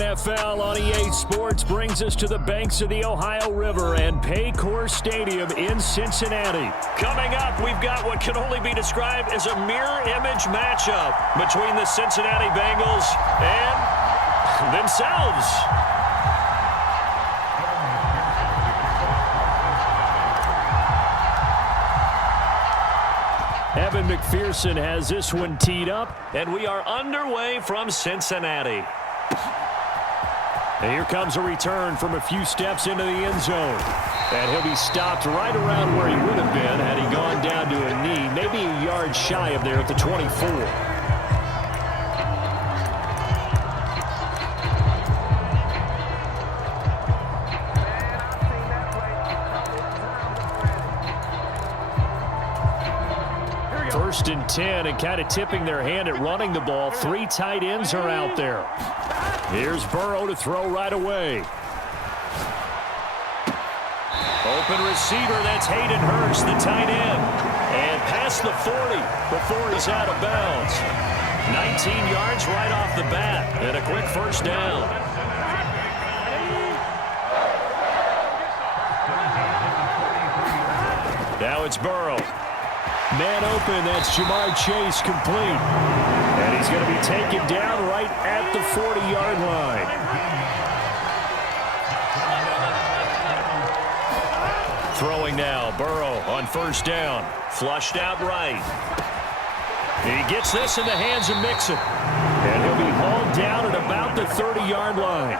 NFL on EA Sports brings us to the banks of the Ohio River and Paycor Stadium in Cincinnati. Coming up, we've got what can only be described as a mirror image matchup between the Cincinnati Bengals and themselves. Evan McPherson has this one teed up, and we are underway from Cincinnati. And here comes a return from a few steps into the end zone. And he'll be stopped right around where he would have been had he gone down to a knee, maybe a yard shy of there at the 24. First and 10, and kind of tipping their hand at running the ball. Three tight ends are out there. Here's Burrow to throw right away. Open receiver, that's Hayden Hurst, the tight end. And past the 40 before he's out of bounds. 19 yards right off the bat, and a quick first down. Now it's Burrow. Man open, that's Jamar Chase complete. And he's going to be taken down right at the 40-yard line. Throwing now, Burrow on first down. Flushed out right. He gets this in the hands of Mixon. And he'll be hauled down at about the 30-yard line.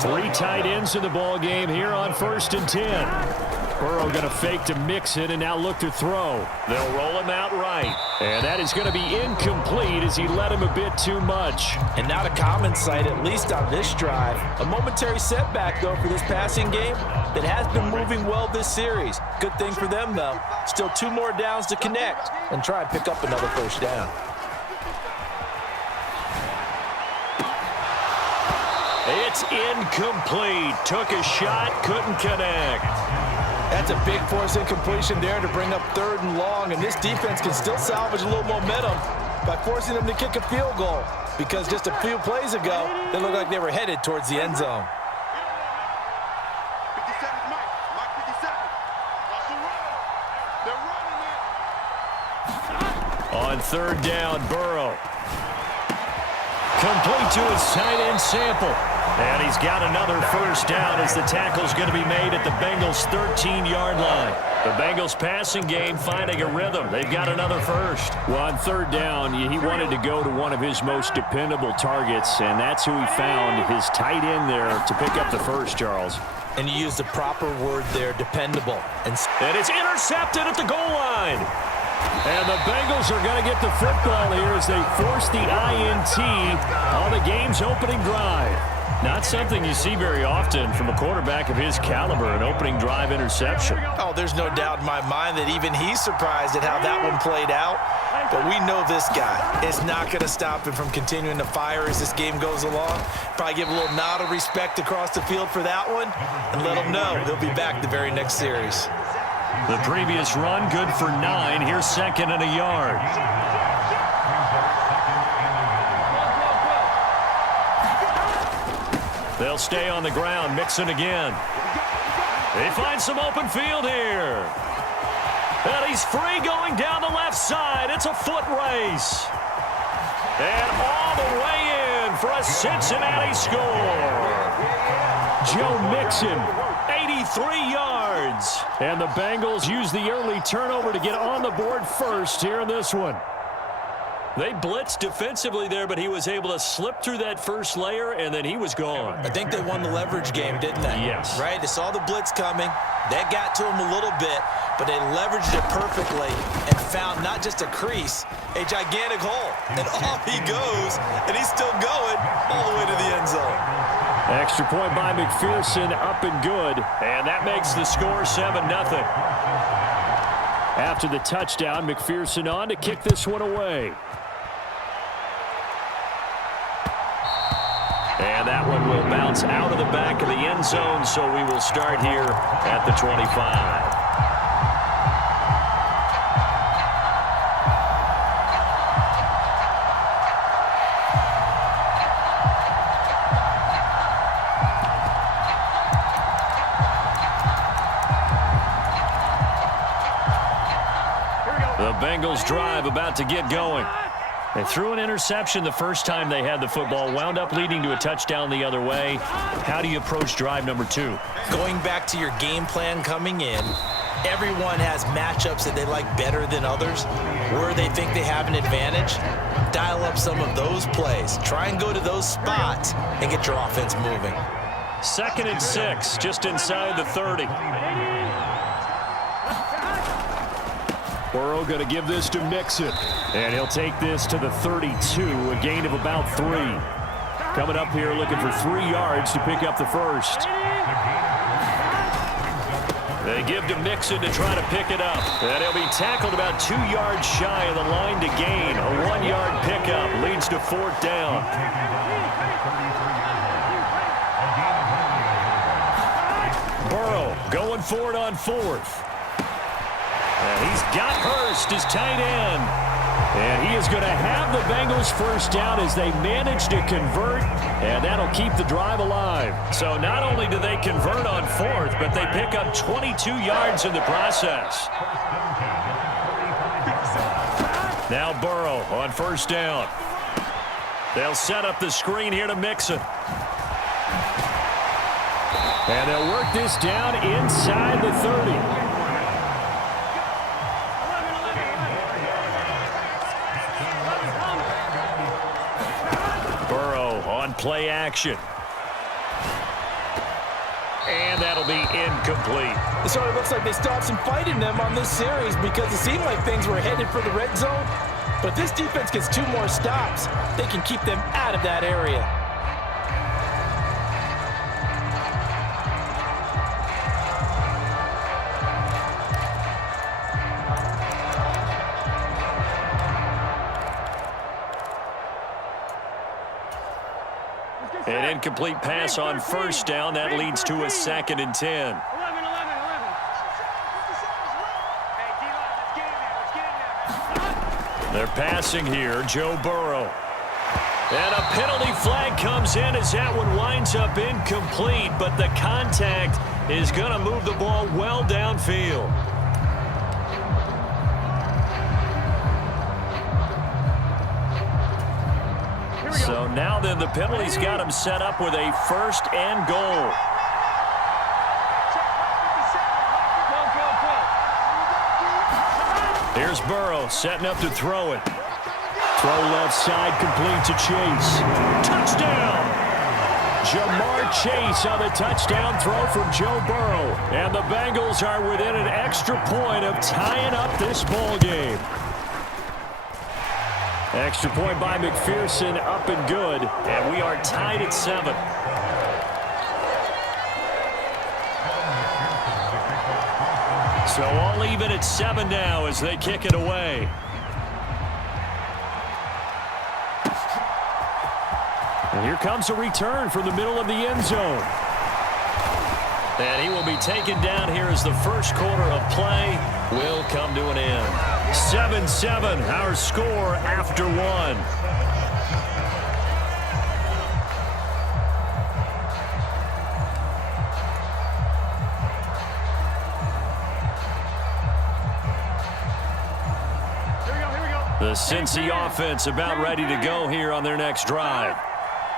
Three tight ends in the ball game here on first and 10. Burrow going to fake to Mixon and now look to throw. They'll roll him out right. And that is going to be incomplete as he led him a bit too much. And not a common sight, at least on this drive. A momentary setback, though, for this passing game that has been moving well this series. Good thing for them, though. Still 2 more downs to connect and try and pick up another first down. It's incomplete. Took a shot, couldn't connect. That's a big force incompletion there to bring up 3rd and long, and this defense can still salvage a little momentum by forcing them to kick a field goal, because just a few plays ago, they looked like they were headed towards the end zone. On 3rd down, Burrow. Complete to his tight end Sample. And he's got another first down as the tackle's going to be made at the Bengals' 13-yard line. The Bengals passing game finding a rhythm. They've got another first. Well, on 3rd down, he wanted to go to one of his most dependable targets, and that's who he found, his tight end there, to pick up the first, Charles. And you used the proper word there, dependable. And it's intercepted at the goal line. And the Bengals are going to get the football here as they force the INT on the game's opening drive. Not something you see very often from a quarterback of his caliber, an opening drive interception. Oh, there's no doubt in my mind that even he's surprised at how that one played out. But we know this guy is not going to stop him from continuing to fire as this game goes along. Probably give a little nod of respect across the field for that one and let him know he'll be back the very next series. The previous run, good for 9. Here's 2nd and a yard. They'll stay on the ground. Mixon again. They find some open field here. And he's free going down the left side. It's a foot race. And all the way in for a Cincinnati score. Joe Mixon, 83 yards. And the Bengals use the early turnover to get on the board first here in this one. They blitzed defensively there, but he was able to slip through that first layer, and then he was gone. I think they won the leverage game, didn't they? Yes. Right? They saw the blitz coming. That got to him a little bit, but they leveraged it perfectly and found not just a crease, a gigantic hole. And off he goes, and he's still going all the way to the end zone. Extra point by McPherson, up and good. And that makes the score 7-0. After the touchdown, McPherson on to kick this one away. And that one will bounce out of the back of the end zone, so we will start here at the 25. Bengals drive about to get going. They threw an interception the first time they had the football, wound up leading to a touchdown the other way. How do you approach drive number 2? Going back to your game plan coming in, everyone has matchups that they like better than others, where they think they have an advantage. Dial up some of those plays. Try and go to those spots and get your offense moving. 2nd and 6, just inside the 30. Burrow going to give this to Mixon. And he'll take this to the 32, a gain of about 3. Coming up here looking for 3 yards to pick up the first. They give to Mixon to try to pick it up. And he'll be tackled about 2 yards shy of the line to gain. A 1-yard pickup leads to 4th down. Burrow going for it on 4th. And he's got Hurst, his tight end. And he is going to have the Bengals first down as they manage to convert, and that'll keep the drive alive. So not only do they convert on 4th, but they pick up 22 yards in the process. Now Burrow on 1st down. They'll set up the screen here to Mixon. And they'll work this down inside the 30. Play action. And that'll be incomplete. So it looks like they stopped some fight in them on this series because it seemed like things were headed for the red zone. But if this defense gets 2 more stops, they can keep them out of that area. An incomplete pass on 1st down. That leads to a 2nd and 10. They're passing here. Joe Burrow. And a penalty flag comes in as that one winds up incomplete, but the contact is going to move the ball well downfield. So now then the penalty's got him set up with a 1st and goal. Here's Burrow setting up to throw it. Throw left side, complete to Chase. Touchdown! Jamar Chase on the touchdown throw from Joe Burrow. And the Bengals are within an extra point of tying up this ball game. Extra point by McPherson, up and good. And we are tied at 7. So all even at 7 now as they kick it away. And here comes a return from the middle of the end zone. And he will be taken down here as the first quarter of play will come to an end. 7-7, our score after 1. The Cincy offense about ready to go here on their next drive.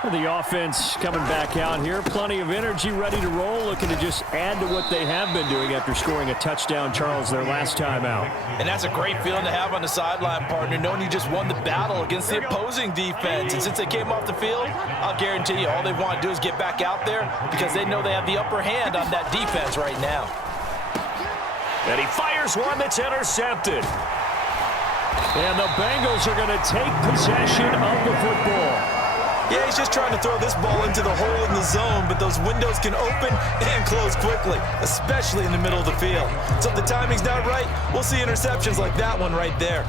The offense coming back out here. Plenty of energy, ready to roll, looking to just add to what they have been doing after scoring a touchdown, Charles, their last time out. And that's a great feeling to have on the sideline, partner, knowing you just won the battle against the opposing defense. And since they came off the field, I'll guarantee you all they want to do is get back out there because they know they have the upper hand on that defense right now. And he fires one that's intercepted. And the Bengals are going to take possession of the football. Yeah, he's just trying to throw this ball into the hole in the zone, but those windows can open and close quickly, especially in the middle of the field. So if the timing's not right, we'll see interceptions like that one right there.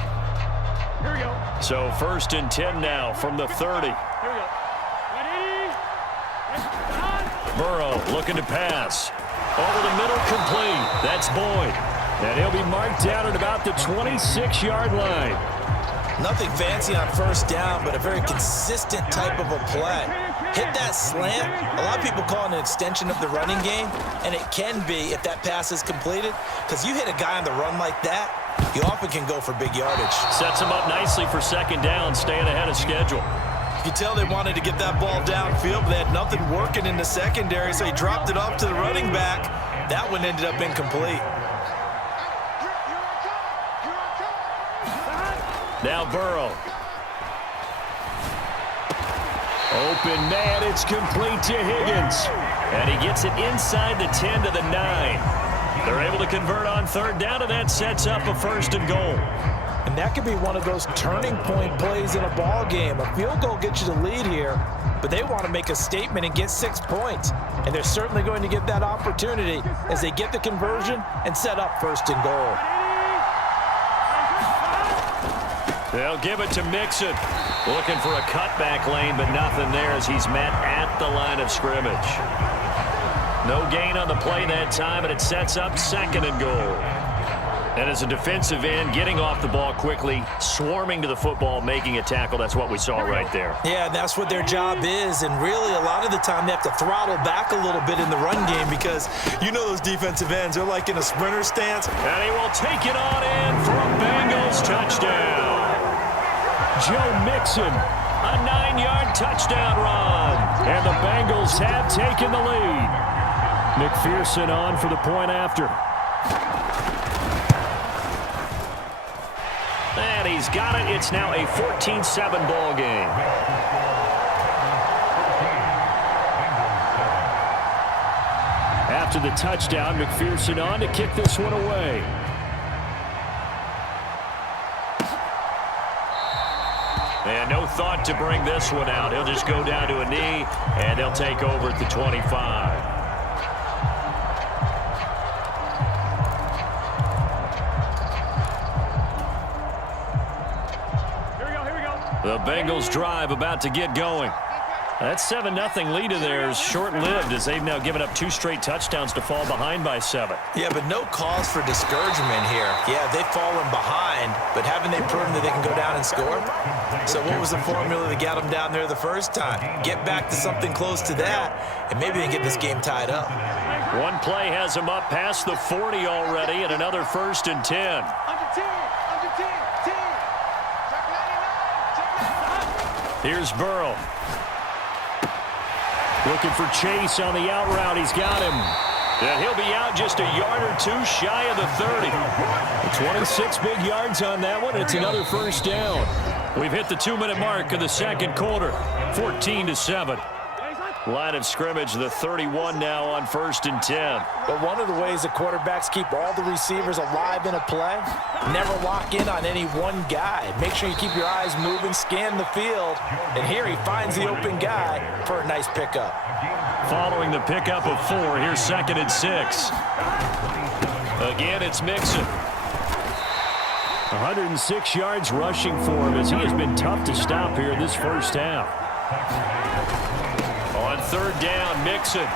Here we go. So 1st and 10 now from the 30. Here we go. Ready? Burrow looking to pass. Over the middle, complete. That's Boyd. And he'll be marked down at about the 26-yard line. Nothing fancy on 1st down, but a very consistent type of a play. Hit that slant. A lot of people call it an extension of the running game, and it can be if that pass is completed, because you hit a guy on the run like that, You often can go for big yardage. Sets him up nicely for second down, staying ahead of schedule. You can tell they wanted to get that ball downfield, but they had nothing working in the secondary, so he dropped it off to the running back. That one ended up incomplete. Now Burrow. Open man, it's complete to Higgins. And he gets it inside the 10 to the 9. They're able to convert on third down, and that sets up a 1st and goal. And that could be one of those turning point plays in a ball game. A field goal gets you the lead here, but they want to make a statement and get 6 points. And they're certainly going to get that opportunity as they get the conversion and set up 1st and goal. They'll give it to Mixon. Looking for a cutback lane, but nothing there as he's met at the line of scrimmage. No gain on the play that time, and it sets up 2nd and goal. And as a defensive end, getting off the ball quickly, swarming to the football, making a tackle, that's what we saw right there. Yeah, that's what their job is, and really a lot of the time they have to throttle back a little bit in the run game because you know those defensive ends, they're like in a sprinter stance. And he will take it on in for a Bengals touchdown. Joe Mixon, a 9-yard touchdown run. And the Bengals have taken the lead. McPherson on for the point after. And he's got it. It's now a 14-7 ball game. After the touchdown, McPherson on to kick this one away. And no thought to bring this one out. He'll just go down to a knee, and they'll take over at the 25. The Bengals drive about to get going. That 7-0 lead of theirs short-lived as they've now given up 2 straight touchdowns to fall behind by 7. Yeah, but no cause for discouragement here. Yeah, they've fallen behind, but haven't they proven that they can go down and score? So what was the formula that got them down there the first time? Get back to something close to that, and maybe they get this game tied up. One play has them up past the 40 already, and another 1st and 10. Here's Burrow. Looking for Chase on the out route. He's got him. And he'll be out just a yard or 2 shy of the 30. 26 big yards on that one. It's another 1st down. We've hit the 2-minute mark of the 2nd quarter. 14-7. Line of scrimmage, the 31 now on 1st and 10. But one of the ways the quarterbacks keep all the receivers alive in a play, never lock in on any one guy. Make sure you keep your eyes moving, scan the field, and here he finds the open guy for a nice pickup. Following the pickup of 4, here's 2nd and 6. Again, it's Mixon. 106 yards rushing for him as he has been tough to stop here in this first half. On 3rd down, Mixon.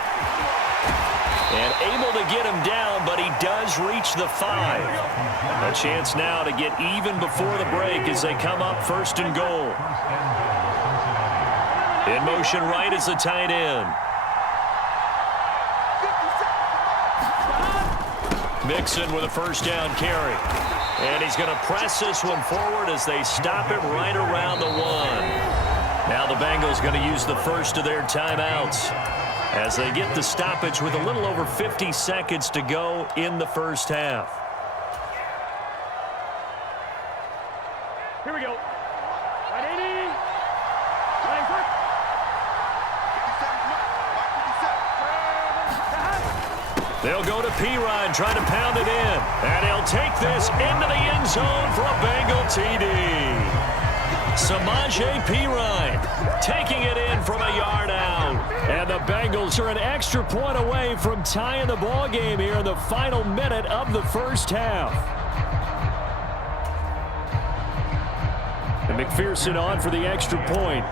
And able to get him down, but he does reach the 5. A chance now to get even before the break as they come up 1st and goal. In motion right is the tight end. Mixon with a 1st down carry. And he's going to press this one forward as they stop him right around the 1. Now the Bengals going to use the first of their timeouts as they get the stoppage with a little over 50 seconds to go in the first half. Here we go. They'll go to Pirine, trying to pound it in. And he'll take this into the end zone for a Bengal TD. Samaje Pirine taking it in from a yard out. And the Bengals are an extra point away from tying the ball game here in the final minute of the first half. And McPherson on for the extra point.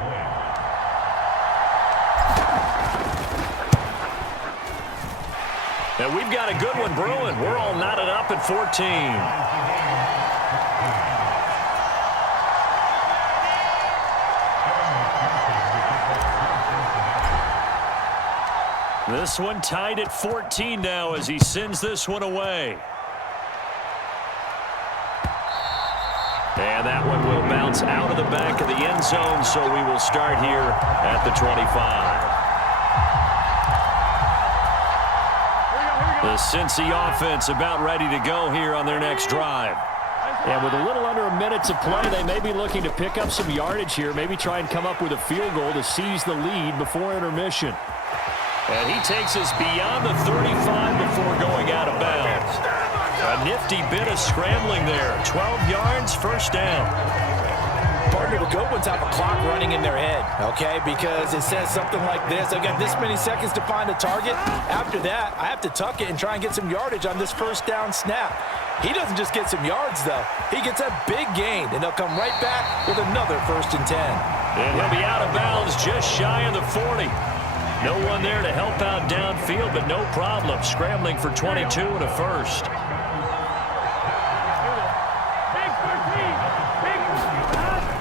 And we've got a good one brewing. We're all knotted up at 14. This one tied at 14 now as he sends this one away. And that one will bounce out of the back of the end zone, so we will start here at the 25. The Cincy offense about ready to go here on their next drive. And with a little under a minute to play, they may be looking to pick up some yardage here, maybe try and come up with a field goal to seize the lead before intermission. And he takes us beyond the 35 before going out of bounds. A nifty bit of scrambling there. 12 yards, first down. Partner, the good ones have a clock running in their head, okay? Because it says something like this. I've got this many seconds to find a target. After that, I have to tuck it and try and get some yardage on this first down snap. He doesn't just get some yards, though. He gets a big gain, and they'll come right back with another 1st and 10. And he'll be out of bounds just shy of the 40. No one there to help out downfield, but no problem. Scrambling for 22 and a first.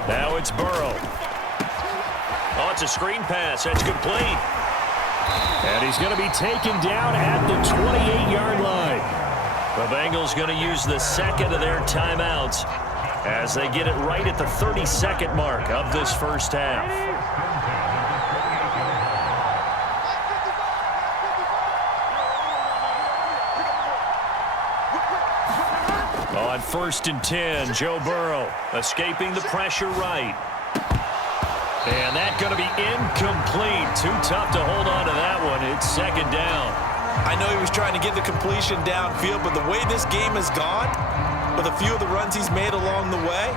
Now it's Burrow. Oh, it's a screen pass. That's complete. And he's going to be taken down at the 28-yard line. The Bengals going to use the second of their timeouts as they get it right at the 32nd mark of this first half. On 1st and 10, Joe Burrow escaping the pressure right. And that's going to be incomplete. Too tough to hold on to that one. It's 2nd down. I know he was trying to get the completion downfield, but the way this game has gone, with a few of the runs he's made along the way,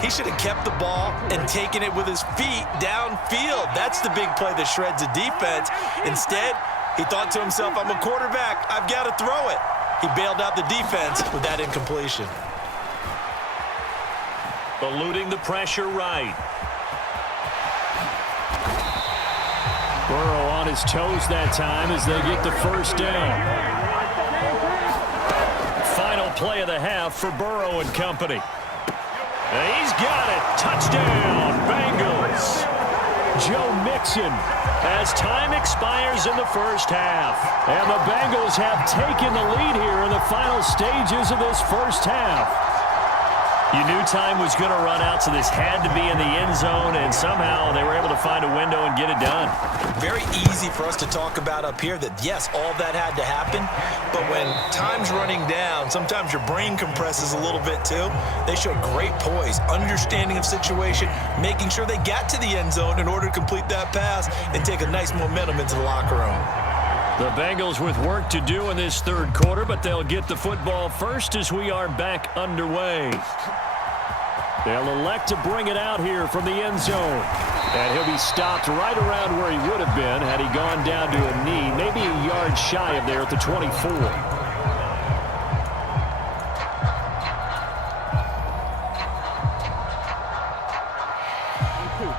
he should have kept the ball and taken it with his feet downfield. That's the big play that shreds a defense. Instead, he thought to himself, I'm a quarterback. I've got to throw it. He bailed out the defense with that incompletion. Eluding the pressure right. Burrow on his toes that time as they get the first down. Final play of the half for Burrow and company. And he's got it. Touchdown, Bengals. Joe Mixon as time expires in the first half. And the Bengals have taken the lead here in the final stages of this first half. You knew time was going to run out, so this had to be in the end zone, and somehow they were able to find a window and get it done. Very easy for us to talk about up here that, yes, all that had to happen, but when time's running down, sometimes your brain compresses a little bit too. They showed great poise, understanding of situation, making sure they got to the end zone in order to complete that pass and take a nice momentum into the locker room. The Bengals with work to do in this 3rd quarter, but they'll get the football first as we are back underway. They'll elect to bring it out here from the end zone. And he'll be stopped right around where he would have been had he gone down to a knee, maybe a yard shy of there at the 24.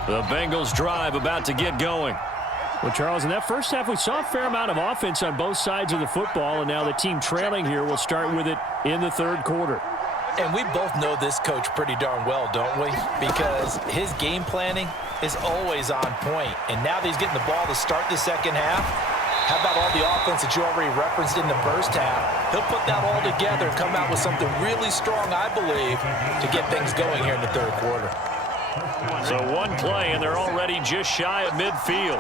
The Bengals drive about to get going. Well, Charles, in that first half, we saw a fair amount of offense on both sides of the football, and now the team trailing here will start with it in the 3rd quarter. And we both know this coach pretty darn well, don't we? Because his game planning is always on point. And now that he's getting the ball to start the second half, how about all the offense that you already referenced in the first half? He'll put that all together and come out with something really strong, I believe, to get things going here in the 3rd quarter. So one play, and they're already just shy of midfield.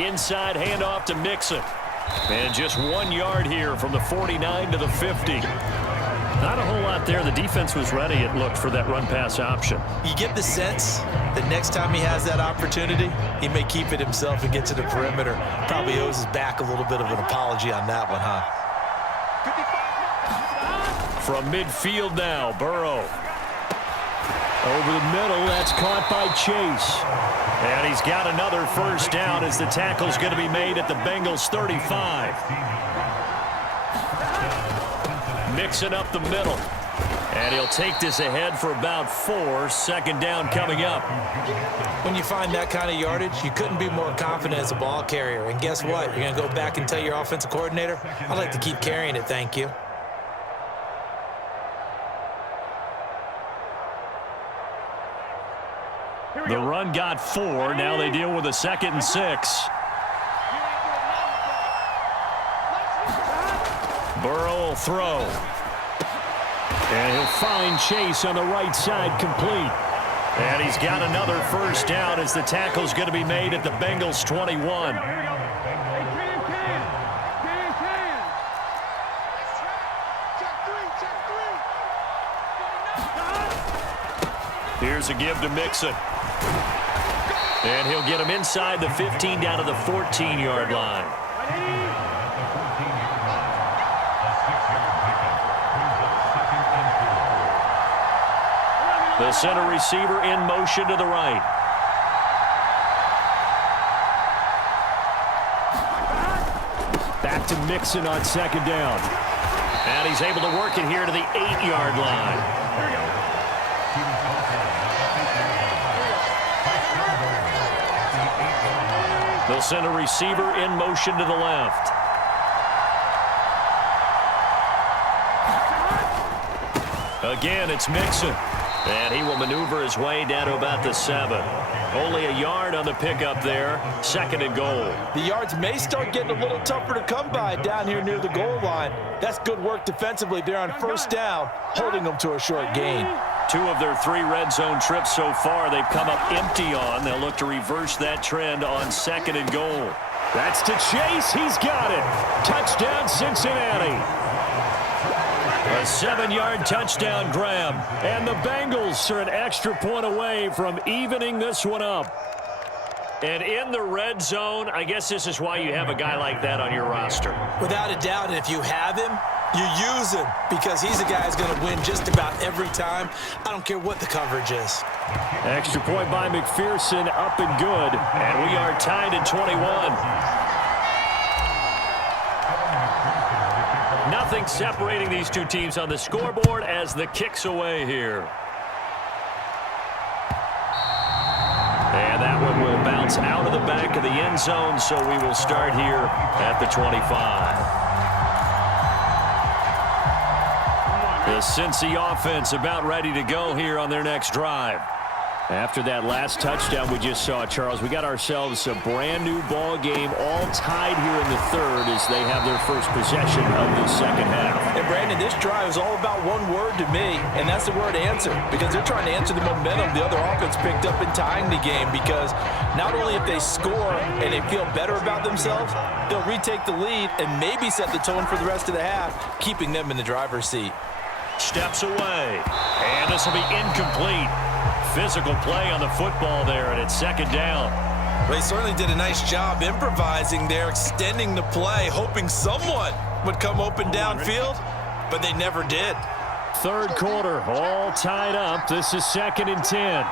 Inside handoff to Mixon. And just 1 yard here from the 49 to the 50. Not a whole lot there. The defense was ready, it looked, for that run-pass option. You get the sense that next time he has that opportunity, he may keep it himself and get to the perimeter. Probably owes his back a little bit of an apology on that one, huh? From midfield now, Burrow. Over the middle, that's caught by Chase. And he's got another first down as the tackle's going to be made at the Bengals 35. Mixing up the middle. And he'll take this ahead for about 4. 2nd down coming up. When you find that kind of yardage, you couldn't be more confident as a ball carrier. And guess what? You're going to go back and tell your offensive coordinator, I'd like to keep carrying it, thank you. The run got 4. Now they deal with a 2nd and 6. Burrow will throw. And he'll find Chase on the right side complete. And he's got another first down as the tackle's going to be made at the Bengals 21. Here's a give to Mixon. And he'll get him inside the 15 down to the 14-yard line. The center receiver in motion to the right. Back to Mixon on second down. And he's able to work it here to the 8-yard line. They'll send a receiver in motion to the left. Again, it's Mixon. And he will maneuver his way down to about the 7. Only a yard on the pickup there. Second and goal. The yards may start getting a little tougher to come by down here near the goal line. That's good work defensively there on first down, holding them to a short gain. 2 of their 3 red zone trips so far they've come up empty on. They'll look to reverse that trend on second and goal. That's to Chase. He's got it. Touchdown, Cincinnati. A 7-yard touchdown grab. And the Bengals are an extra point away from evening this one up. And in the red zone, I guess this is why you have a guy like that on your roster. Without a doubt, and if you have him, you use him because he's a guy who's going to win just about every time. I don't care what the coverage is. Extra point by McPherson, up and good. And we are tied at 21. Nothing separating these two teams on the scoreboard as the kick's away here. And that one will bounce out of the back of the end zone, so we will start here at the 25. The Cincy offense about ready to go here on their next drive. After that last touchdown we just saw, Charles, we got ourselves a brand new ball game, all tied here in the third as they have their first possession of the second half. And Brandon, this drive is all about one word to me, and that's the word answer, because they're trying to answer the momentum the other offense picked up in tying the game, because not only if they score and they feel better about themselves, they'll retake the lead and maybe set the tone for the rest of the half, keeping them in the driver's seat. Steps away, and this will be incomplete. Physical play on the football there, and it's second down. Well, he certainly did a nice job improvising there, extending the play, hoping someone would come open downfield, but they never did. Third quarter, all tied up. This is second and 10.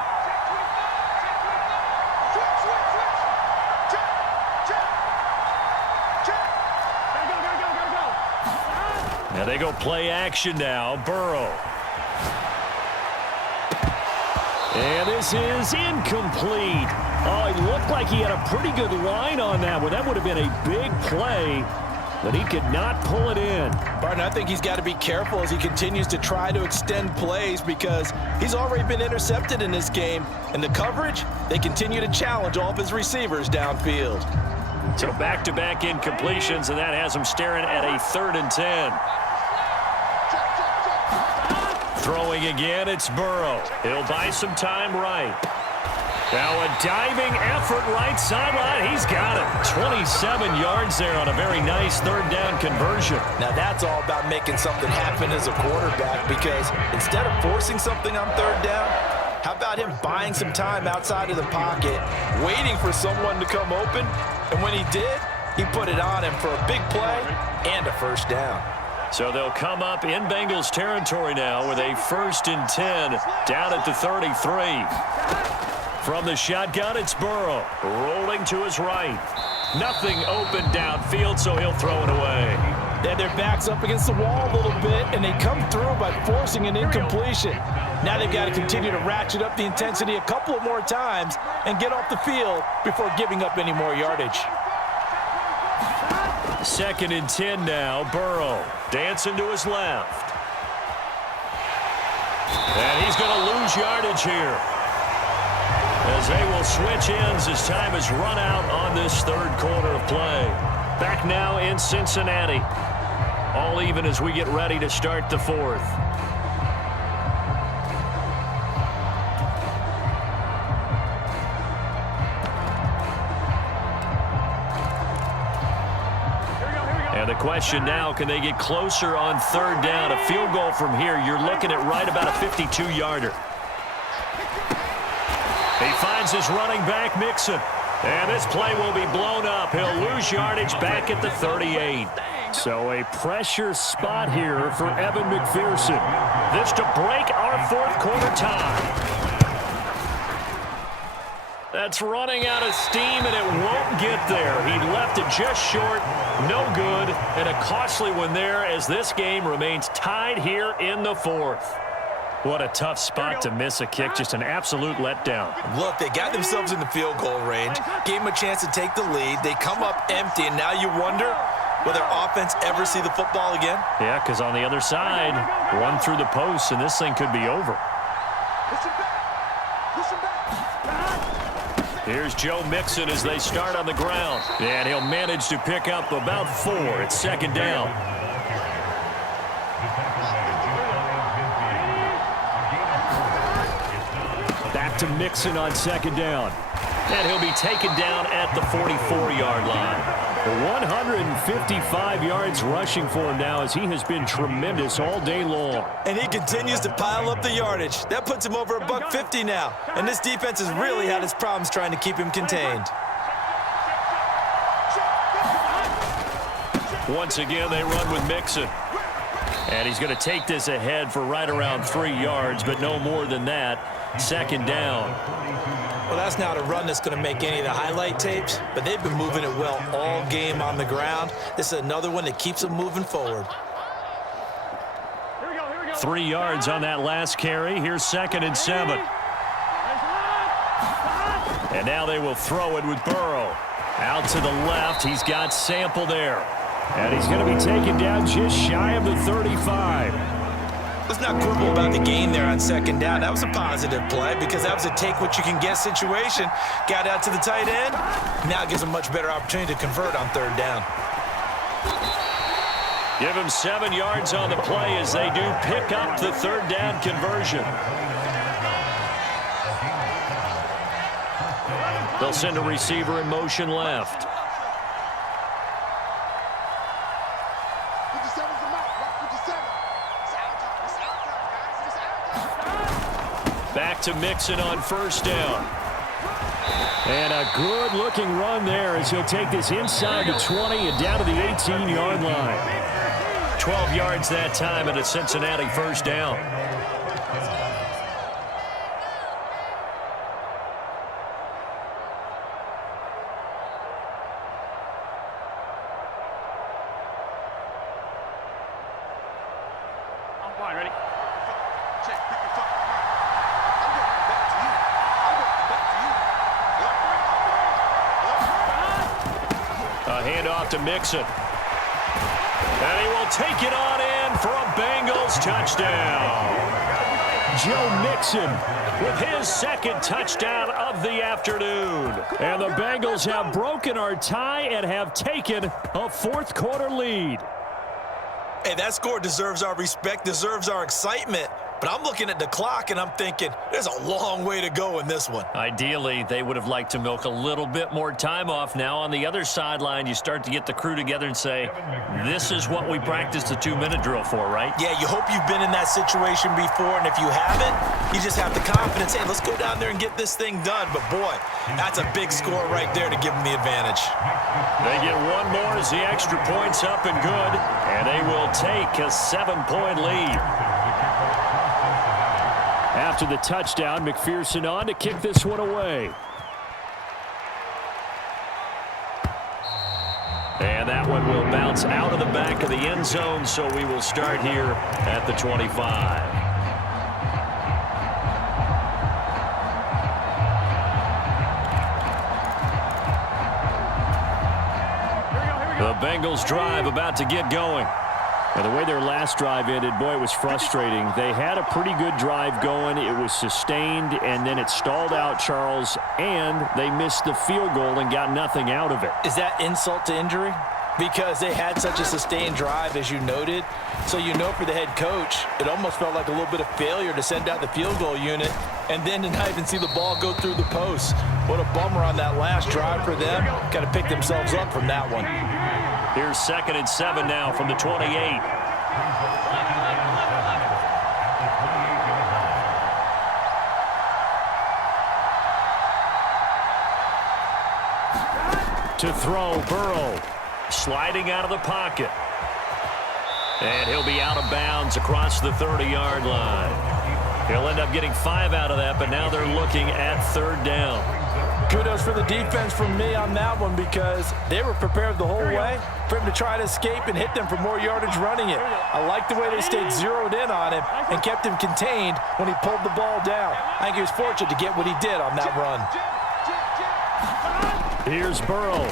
Now they go play action now. Burrow. And this is incomplete. Oh, it looked like he had a pretty good line on that one. That would have been a big play, but he could not pull it in. Barton, I think he's got to be careful as he continues to try to extend plays because he's already been intercepted in this game. And the coverage, they continue to challenge all of his receivers downfield. So back-to-back incompletions, and that has him staring at a 3rd and 10. Throwing again, it's Burrow. He'll buy some time right. Now a diving effort right sideline. He's got it. 27 yards there on a very nice 3rd down conversion. Now that's all about making something happen as a quarterback, because instead of forcing something on 3rd down, how about him buying some time outside of the pocket, waiting for someone to come open, and when he did, he put it on him for a big play and a first down. So they'll come up in Bengals territory now with a 1st and 10 down at the 33. From the shotgun, it's Burrow rolling to his right. Nothing open downfield, so he'll throw it away. They have their backs up against the wall a little bit, and they come through by forcing an incompletion. Now they've got to continue to ratchet up the intensity a couple of more times and get off the field before giving up any more yardage. 2nd and 10 now. Burrow dancing to his left. And he's going to lose yardage here, as they will switch ends as time has run out on this 3rd quarter of play. Back now in Cincinnati. All even as we get ready to start the 4th. And the question now, can they get closer on third down? A field goal from here, you're looking at right about a 52-yarder. He finds his running back, Mixon. And this play will be blown up. He'll lose yardage back at the 38. So a pressure spot here for Evan McPherson. This to break our fourth quarter tie. That's running out of steam, and it won't get there. He left it just short, no good, and a costly one there as this game remains tied here in the fourth. What a tough spot to miss a kick, just an absolute letdown. Look, they got themselves in the field goal range, gave them a chance to take the lead. They come up empty, and now you wonder, will their offense ever see the football again? Yeah, because on the other side, run through the post, and this thing could be over. Here's Joe Mixon as they start on the ground. And he'll manage to pick up about 4 at second down. Back to Mixon on second down. And he'll be taken down at the 44-yard line. 155 yards rushing for him now as he has been tremendous all day long. And he continues to pile up the yardage. That puts him over $150 now. And this defense has really had its problems trying to keep him contained. Once again, they run with Mixon. And he's going to take this ahead for right around 3 yards, but no more than that. Second down. Well, that's not a run that's going to make any of the highlight tapes, but they've been moving it well all game on the ground. This is another one that keeps them moving forward. 3 yards on that last carry. Here's 2nd and 7. And now they will throw it with Burrow. Out to the left. He's got Sample there. And he's going to be taken down just shy of the 35. Let's not quibble about the gain there on second down. That was a positive play because that was a take-what-you-can-get situation. Got out to the tight end. Now gives him much better opportunity to convert on third down. Give him 7 yards on the play as they do pick up the third down conversion. They'll send a receiver in motion left. Back to Mixon on first down. And a good-looking run there as he'll take this inside the 20 and down to the 18-yard line. 12 yards that time and a Cincinnati first down. Ready? Check. A handoff to Mixon. And he will take it on in for a Bengals touchdown. Joe Mixon with his 2nd touchdown of the afternoon. And the Bengals have broken our tie and have taken a fourth quarter lead. Hey, that score deserves our respect, deserves our excitement. But I'm looking at the clock, and I'm thinking there's a long way to go in this one. Ideally, they would have liked to milk a little bit more time off. Now, on the other sideline, you start to get the crew together and say, this is what we practiced the 2-minute drill for, right? Yeah, you hope you've been in that situation before, and if you haven't, you just have the confidence, hey, let's go down there and get this thing done. But, boy, that's a big score right there to give them the advantage. They get one more as the extra point's up and good, and they will take a 7-point lead. After the touchdown, McPherson on to kick this one away. And that one will bounce out of the back of the end zone, so we will start here at the 25. The Bengals drive about to get going. Now, the way their last drive ended, boy, it was frustrating. They had a pretty good drive going. It was sustained, and then it stalled out, Charles, and they missed the field goal and got nothing out of it. Is that insult to injury? Because they had such a sustained drive, as you noted. So you know for the head coach, it almost felt like a little bit of failure to send out the field goal unit and then to not even see the ball go through the post. What a bummer on that last drive for them. Got to pick themselves up from that one. Here's 2nd and 7 now from the 28. To throw, Burrow. Sliding out of the pocket. And he'll be out of bounds across the 30-yard line. He'll end up getting 5 out of that, but now they're looking at 3rd down. Kudos for the defense from me on that one because they were prepared the whole way for him to try to escape and hit them for more yardage running it. I like the way they stayed zeroed in on him and kept him contained when he pulled the ball down. I think he was fortunate to get what he did on that run. Here's Burrow.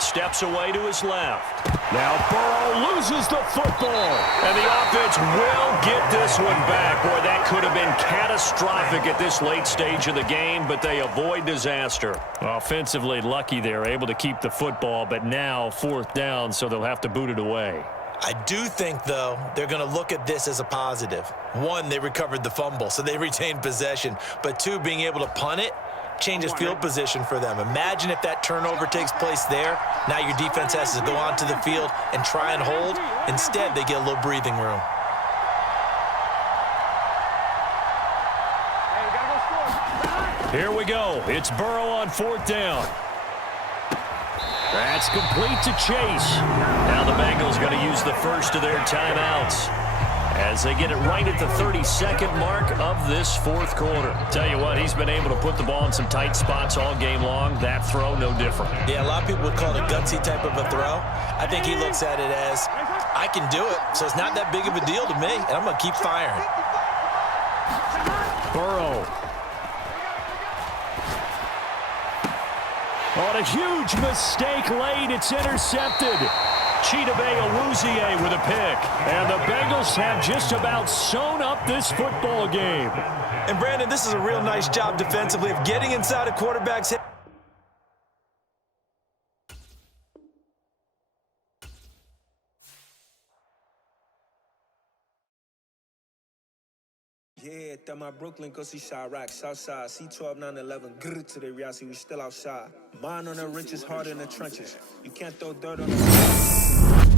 Steps away to his left. Now Burrow loses the football. And the offense will get this one back. Boy, that could have been catastrophic at this late stage of the game, but they avoid disaster. Offensively lucky they're able to keep the football, but now 4th down, so they'll have to boot it away. I do think, though, they're going to look at this as a positive. 1, they recovered the fumble, so they retained possession. But 2, being able to punt it changes field position for them. Imagine if that turnover takes place there. Now your defense has to go onto the field and try and hold. Instead, they get a little breathing room. Here we go. It's Burrow on 4th down. That's complete to Chase. Now the Bengals going to use the first of their timeouts as they get it right at the 32nd mark of this 4th quarter. Tell you what, he's been able to put the ball in some tight spots all game long. That throw, no different. Yeah, a lot of people would call it a gutsy type of a throw. I think he looks at it as, I can do it, so it's not that big of a deal to me, and I'm going to keep firing. Burrow. On a huge mistake late, it's intercepted. Chidobe Awuzie with a pick. And the Bengals have just about sewn up this football game. And Brandon, this is a real nice job defensively of getting inside a quarterback's head. Yeah, that my Brooklyn, go see Chirac, Southside, C12, 911, grr to the reality, we still outside. Mine on the riches, hard in the trenches. You can't throw dirt on the